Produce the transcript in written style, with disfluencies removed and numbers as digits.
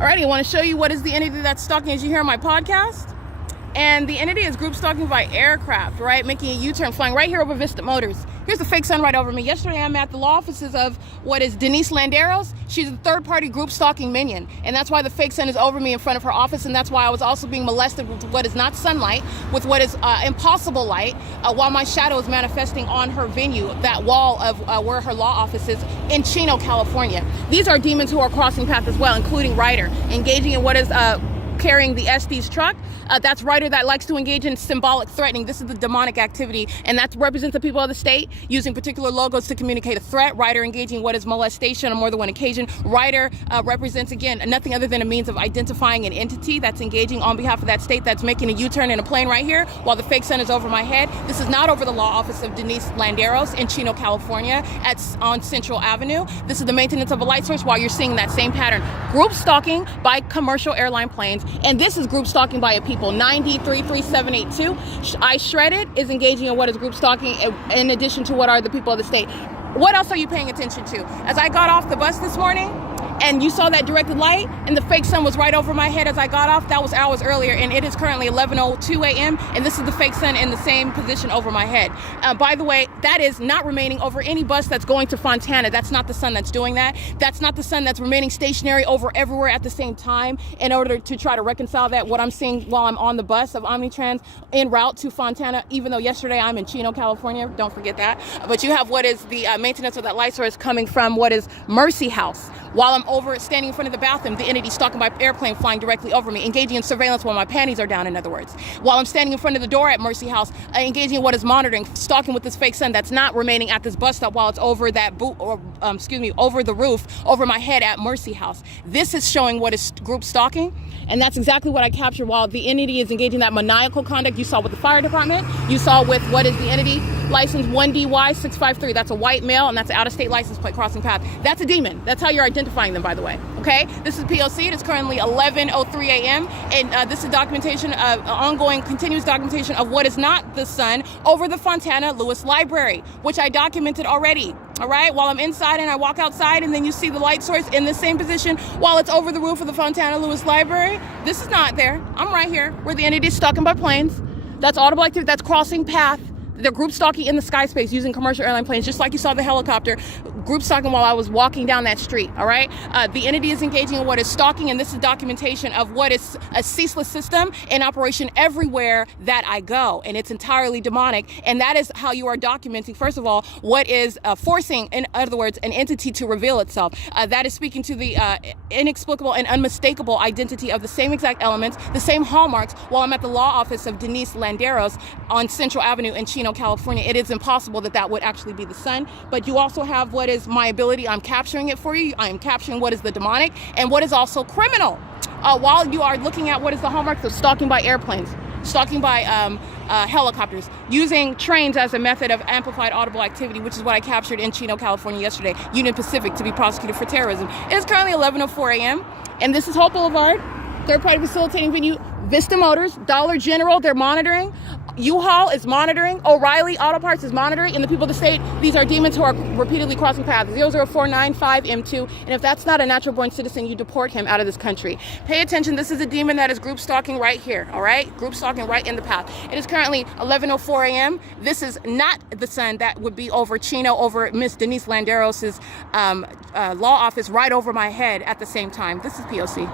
Alrighty, I want to show you what is the entity that's stalking, as you hear on my podcast. And the entity is group stalking by aircraft, right? Making a U-turn, flying right here over VISTA Motors. Here's the fake sun right over me. Yesterday, I'm at the law offices of what is Denise Landeros. She's a third-party group stalking minion. And that's why the fake sun is over me in front of her office. And that's why I was also being molested with what is not sunlight, with what is impossible light, while my shadow is manifesting on her venue, that wall of where her law office is in Chino, California. These are demons who are crossing paths as well, including RYDER, engaging in what is carrying the SD's truck. That's RYDER that likes to engage in symbolic threatening. This is the demonic activity, and that represents the people of the state using particular logos to communicate a threat. RYDER engaging what is molestation on more than one occasion. RYDER represents, again, nothing other than a means of identifying an entity that's engaging on behalf of that state, that's making a U-turn in a plane right here while the fake sun is over my head. This is not over the law office of Denise Landeros in Chino, California on Central Avenue. This is the maintenance of a light source while you're seeing that same pattern. Group stalking by commercial airline planes, and this is group stalking by a people. 9D33782. I Shredded is engaging in what is group stalking in addition to what are the people of the state. What else are you paying attention to? As I got off the bus this morning, and you saw that directed light, and the fake sun was right over my head as I got off. That was hours earlier, and it is currently 11:02 a.m., and this is the fake sun in the same position over my head. By the way, that is not remaining over any bus that's going to Fontana. That's not the sun that's doing that. That's not the sun that's remaining stationary over everywhere at the same time in order to try to reconcile that, what I'm seeing while I'm on the bus of Omnitrans en route to Fontana, even though yesterday I'm in Chino, California. Don't forget that. But you have what is the maintenance of that light source coming from what is Mercy House. While I'm standing in front of the bathroom, the entity stalking by airplane flying directly over me, engaging in surveillance while my panties are down, in other words. While I'm standing in front of the door at Mercy House, engaging in what is monitoring, stalking with this fake sun that's not remaining at this bus stop while it's over that over the roof, over my head at Mercy House. This is showing what is group stalking, and that's exactly what I captured while the entity is engaging that maniacal conduct you saw with the fire department. You saw with what is the entity license 1DY653. That's a white male, and that's an out-of-state license plate crossing path. That's a demon. That's how you're identifying them, by the way. Okay, this is P.O.C. It is currently 11:03 a.m. and this is documentation of ongoing, continuous documentation of what is not the sun over the Fontana Lewis Library, which I documented already. All right, while I'm inside and I walk outside, and then you see the light source in the same position while it's over the roof of the Fontana Lewis Library. This is not there. I'm right here where the entity is stalking by planes. That's audible activity. That's crossing path. They're group stalking in the sky space using commercial airline planes, just like you saw the helicopter group stalking while I was walking down that street, all right? The entity is engaging in what is stalking, and this is documentation of what is a ceaseless system in operation everywhere that I go, and it's entirely demonic, and that is how you are documenting, first of all, what is forcing, in other words, an entity to reveal itself. That is speaking to the inexplicable and unmistakable identity of the same exact elements, the same hallmarks, while I'm at the law office of Denise Landeros on Central Avenue in Chino, California. It is impossible that that would actually be the sun, but you also have what is my ability. I'm capturing it for you. I am capturing what is the demonic and what is also criminal, while you are looking at what is the hallmarks of stalking by airplanes, stalking by helicopters, using trains as a method of amplified audible activity, which is what I captured in Chino, California yesterday, Union Pacific, to be prosecuted for terrorism. It is currently 11:04 a.m. and this is HOLT Boulevard, third-party facilitating venue, VISTA Motors, Dollar General, they're monitoring. U-Haul is monitoring. O'Reilly Auto Parts is monitoring. And the people of the state, these are demons who are repeatedly crossing paths. 00495M2. And if that's not a natural-born citizen, you deport him out of this country. Pay attention. This is a demon that is group stalking right here. All right? Group stalking right in the path. It is currently 11:04 a.m. This is not the sun that would be over Chino, over Miss Denise Landeros' law office right over my head at the same time. This is P.O.C.